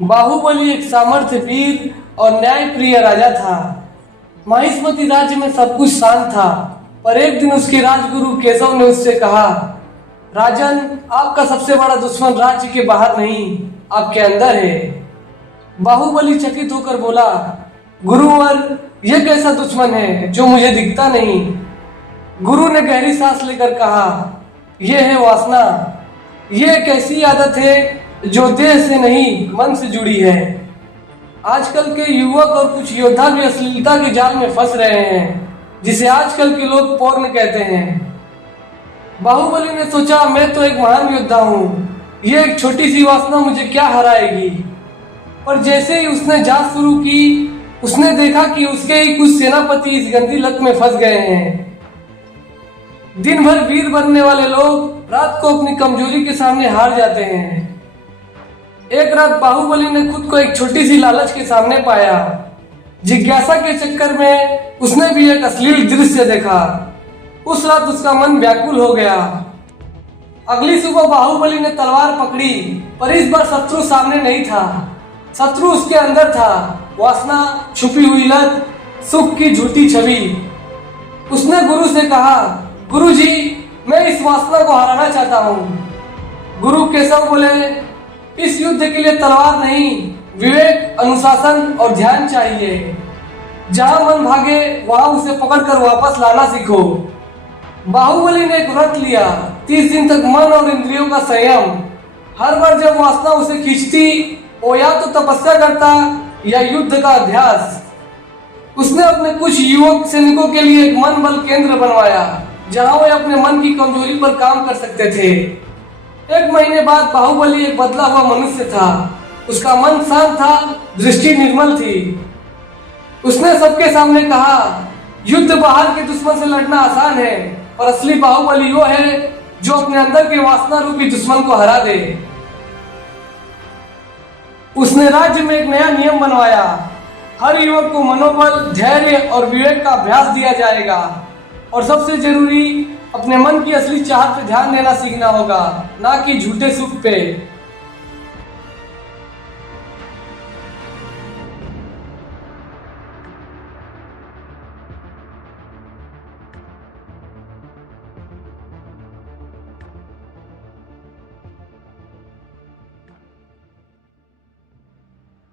बाहुबली एक सामर्थ्य वीर और न्यायप्रिय राजा था। महिष्मति राज्य में सब कुछ शांत था, पर एक दिन उसके राजगुरु केशव ने उससे कहा, राजन, आपका सबसे बड़ा दुश्मन राज्य के बाहर नहीं, आपके अंदर है। बाहुबली चकित होकर बोला, गुरुवर, यह कैसा दुश्मन है जो मुझे दिखता नहीं। गुरु ने गहरी सांस लेकर कहा, यह है वासना। यह एक ऐसी आदत है जो देह से नहीं, मन से जुड़ी है। आजकल के युवक और कुछ योद्धा भी अश्लीलता के जाल में फंस रहे हैं, जिसे आजकल के लोग पोर्न कहते हैं। बाहुबली ने सोचा, मैं तो एक महान योद्धा हूँ, यह एक छोटी सी वासना मुझे क्या हराएगी। पर जैसे ही उसने जांच शुरू की, उसने देखा कि उसके ही कुछ सेनापति इस गंदी लत में फंस गए हैं। दिन भर वीर बनने वाले लोग रात को अपनी कमजोरी के सामने हार जाते हैं। एक रात बाहुबली ने खुद को एक छोटी सी लालच के सामने पाया। जिज्ञासा के चक्कर में उसने भी एक अश्लील दृश्य देखा। उस रात उसका मन व्याकुल हो गया। अगली सुबह बाहुबली ने तलवार पकड़ी, पर इस बार शत्रु सामने नहीं था। शत्रु उसके अंदर था, वासना, छुपी हुई लत, सुख की झूठी छवि। उसने गुरु से कहा, गुरुजी, मैं इस वासना को हराना चाहता हूँ। गुरु केशव बोले, इस युद्ध के लिए तलवार नहीं, विवेक, अनुशासन और ध्यान चाहिए। जहां मन भागे वहां उसे पकड़कर वापस लाना सीखो। बाहुबली ने एक व्रत लिया, 30 दिन तक मन और इंद्रियों का संयम। हर बार जब वासना उसे खींचती, वो या तो तपस्या करता या युद्ध का अभ्यास। उसने अपने कुछ युवक सैनिकों के लिए एक मन बल केंद्र बनवाया, जहां वे अपने मन की कमजोरी पर काम कर सकते थे। 1 महीने बाद बाहुबली एक बदला हुआ मनुष्य था। उसका मन शांत था, दृष्टि निर्मल थी। उसने सबके सामने कहा, युद्ध बाहर के दुश्मन से लड़ना आसान है, पर असली बाहुबली वो है जो अपने अंदर के वासना रूपी दुश्मन को हरा दे। उसने राज्य में एक नया नियम बनवाया, हर युवक को मनोबल, धैर्य और विवेक का अभ्यास दिया जाएगा। और सबसे जरूरी, अपने मन की असली चाहत पे ध्यान देना सीखना होगा, ना कि झूठे सुख पे।